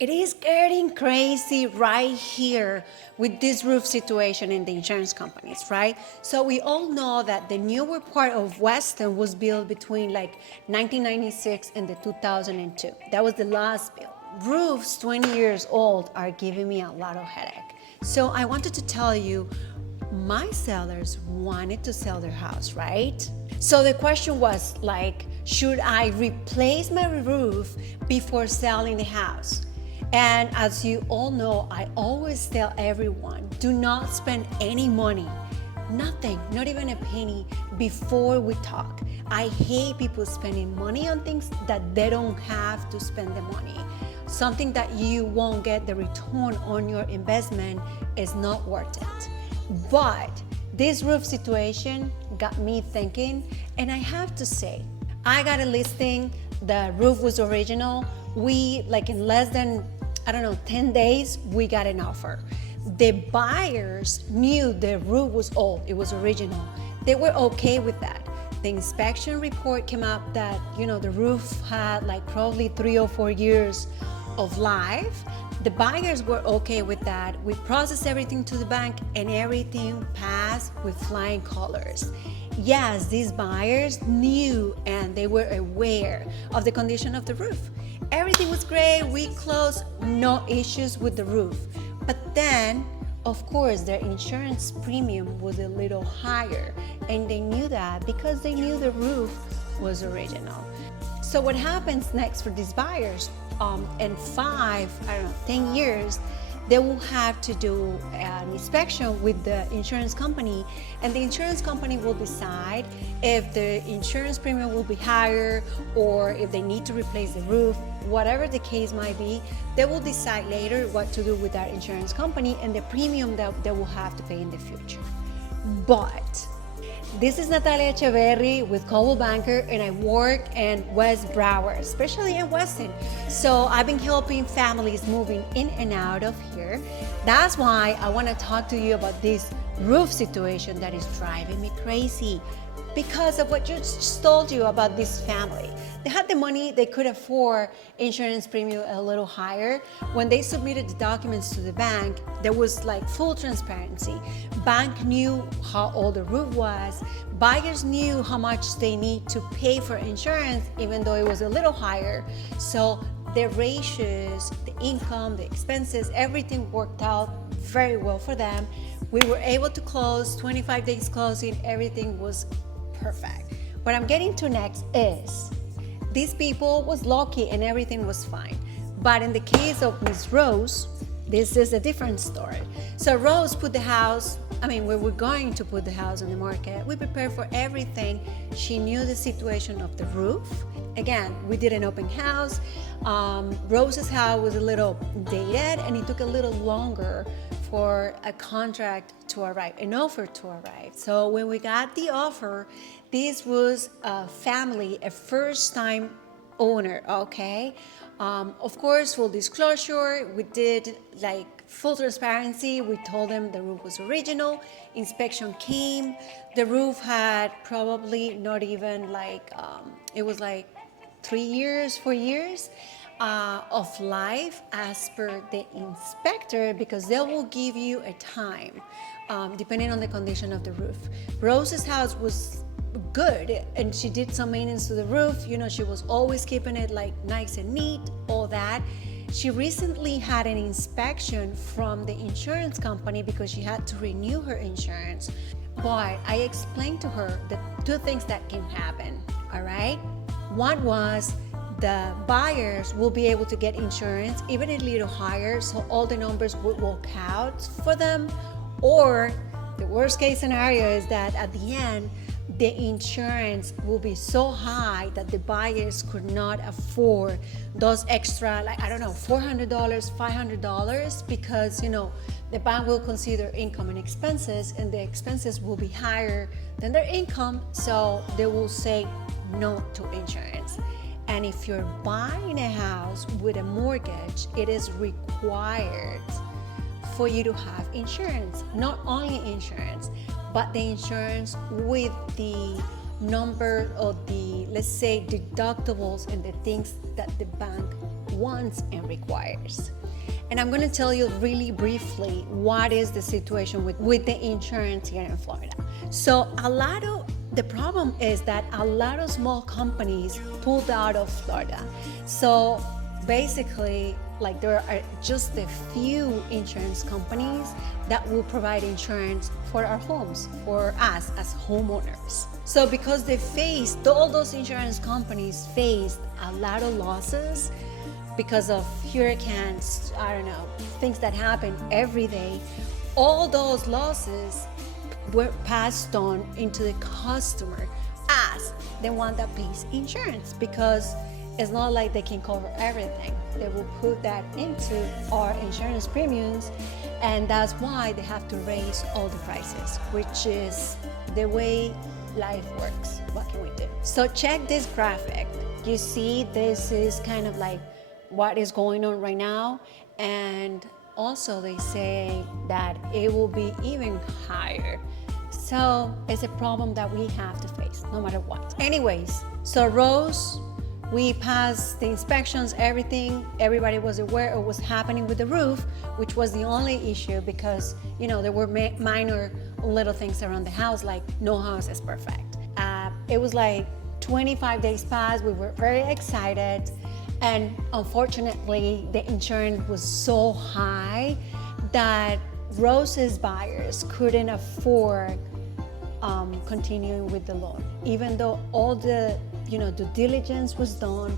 It is getting crazy right here with this roof situation in the insurance companies, right? So we all know that the newer part of Weston was built between like 1996 and the 2002. That was the last build. Roofs 20 years old are giving me a lot of headache. So I wanted to tell you, my sellers wanted to sell their house, right? So the question was like, should I replace my roof before selling the house? And as you all know, I always tell everyone, do not spend any money, nothing, not even a penny, before we talk. I hate people spending money on things that they don't have to spend the money. Something that you won't get the return on your investment is not worth it. But this roof situation got me thinking, and I have to say, I got a listing, the roof was original. We, like in less than 10 days, we got an offer. The buyers knew the roof was old, it was original. They were okay with that. The inspection report came up that, the roof had like probably 3 or 4 years of life. The buyers were okay with that. We processed everything to the bank and everything passed with flying colors. Yes, these buyers knew and they were aware of the condition of the roof. Everything was great, we closed, no issues with the roof. But then, of course, their insurance premium was a little higher, and they knew that because they knew the roof was original. So what happens next for these buyers? In 10 years, they will have to do an inspection with the insurance company, and the insurance company will decide if the insurance premium will be higher or if they need to replace the roof. Whatever the case might be, they will decide later what to do with that insurance company and the premium that they will have to pay in the future. But this is Natalia Echeverri with Coldwell Banker, and I work in West Broward, especially in Weston. So I've been helping families moving in and out of here. That's why I want to talk to you about this roof situation that is driving me crazy, because of what just told you about this family. They had the money, they could afford insurance premium a little higher. When they submitted the documents to the bank, there was like full transparency. Bank knew how old the roof was. Buyers knew how much they need to pay for insurance, even though it was a little higher. So the ratios, the income, the expenses, everything worked out very well for them. We were able to close, 25 days closing, everything was perfect. What I'm getting to next is, these people was lucky and everything was fine. But in the case of Miss Rose, this is a different story. So Rose put the house, we were going to put the house on the market. We prepared for everything. She knew the situation of the roof. Again, we did an open house. Rose's house was a little dated and it took a little longer for a contract to arrive, an offer to arrive. So when we got the offer, this was a family, a first-time owner, okay? Of course, full disclosure, we did like full transparency. We told them the roof was original. Inspection came. The roof had probably not even it was like 3 years, 4 years of life as per the inspector, because they will give you a time depending on the condition of the roof. Rose's house was good and she did some maintenance to the roof. She was always keeping it like nice and neat, all that. She recently had an inspection from the insurance company because she had to renew her insurance. But I explained to her the 2 things that can happen, all right? One was the buyers will be able to get insurance even a little higher, so all the numbers would work out for them. Or the worst case scenario is that at the end, the insurance will be so high that the buyers could not afford those extra, $400, $500, because, the bank will consider income and expenses, and the expenses will be higher than their income, so they will say no to insurance. And if you're buying a house with a mortgage, it is required for you to have insurance. Not only insurance, but the insurance with the number of the, let's say, deductibles and the things that the bank wants and requires. And I'm going to tell you really briefly what is the situation with the insurance here in Florida. So the problem is that a lot of small companies pulled out of Florida. So basically, like, there are just a few insurance companies that will provide insurance for our homes, for us as homeowners. So because all those insurance companies faced a lot of losses because of hurricanes, things that happen every day, all those losses were passed on into the customer as the one that pays insurance, because it's not like they can cover everything. They will put that into our insurance premiums, and that's why they have to raise all the prices, which is the way life works. What can we do? So check this graphic. You see, this is kind of like what is going on right now, and also they say that it will be even higher. So it's a problem that we have to face no matter what. Anyways, so Rose, we passed the inspections, everything. Everybody was aware of what's happening with the roof, which was the only issue because, there were minor little things around the house, like no house is perfect. It was like 25 days passed. We were very excited. And unfortunately, the insurance was so high that Rose's buyers couldn't afford continuing with the loan. Even though all the due diligence was done,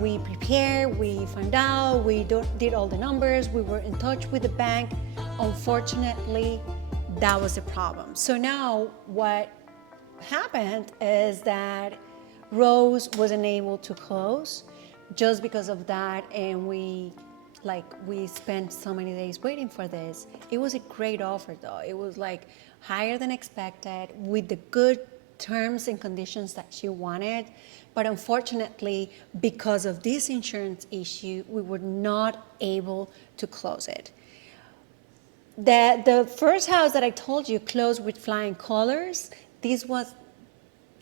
we prepared, we found out, we did all the numbers, we were in touch with the bank. Unfortunately, that was the problem. So now what happened is that Rose wasn't able to close just because of that, and we spent so many days waiting for this. It was a great offer though. It was like higher than expected with the good terms and conditions that she wanted. But unfortunately, because of this insurance issue, we were not able to close it. The first house that I told you closed with flying colors. This was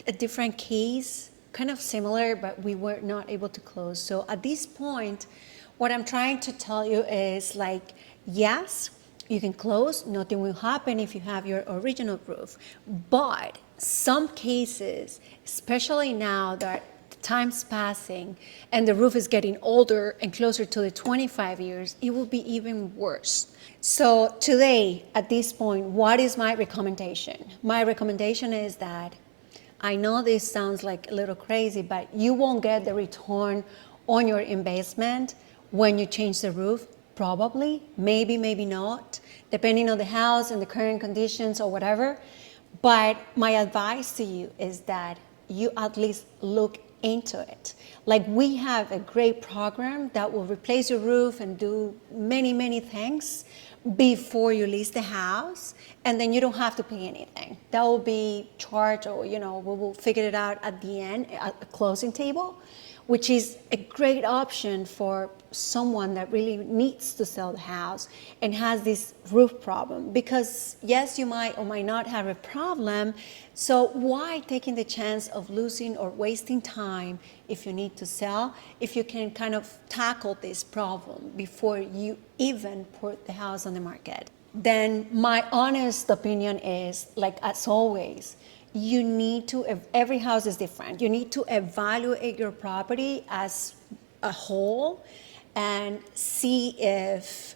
a different case, kind of similar, but we were not able to close. So at this point, what I'm trying to tell you is yes, you can close, nothing will happen if you have your original roof. But some cases, especially now that time's passing and the roof is getting older and closer to the 25 years, it will be even worse. So today, at this point, what is my recommendation? My recommendation is that, I know this sounds like a little crazy, but you won't get the return on your investment when you change the roof. Probably, maybe not, depending on the house and the current conditions or whatever. But my advice to you is that you at least look into it. Like, we have a great program that will replace your roof and do many things before you lease the house, and then you don't have to pay anything. That will be charged, or we will figure it out at the end at the closing table, which is a great option for someone that really needs to sell the house and has this roof problem. Because yes, you might or might not have a problem, so why taking the chance of losing or wasting time if you need to sell, if you can kind of tackle this problem before you even put the house on the market? Then my honest opinion is, like, as always, you need to, every house is different. You need to evaluate your property as a whole and see if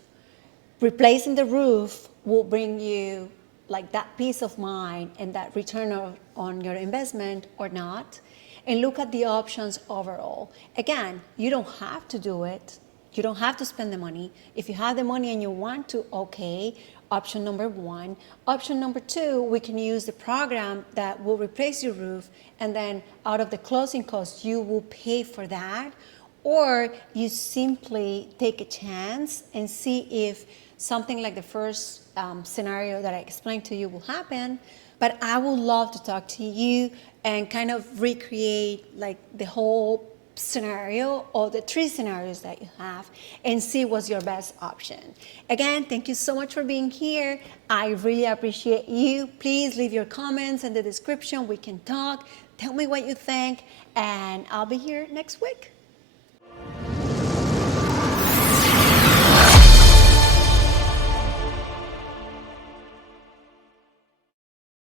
replacing the roof will bring you like that peace of mind and that return on your investment or not. And look at the options overall. Again, you don't have to do it. You don't have to spend the money. If you have the money and you want to, okay, option number one. Option number two, we can use the program that will replace your roof, and then out of the closing costs, you will pay for that. Or you simply take a chance and see if something like the first scenario that I explained to you will happen. But I would love to talk to you and kind of recreate like the whole scenario or the three scenarios that you have and see what's your best option. Again, thank you so much for being here. I really appreciate you. Please leave your comments in the description. We can talk. Tell me what you think, and I'll be here next week.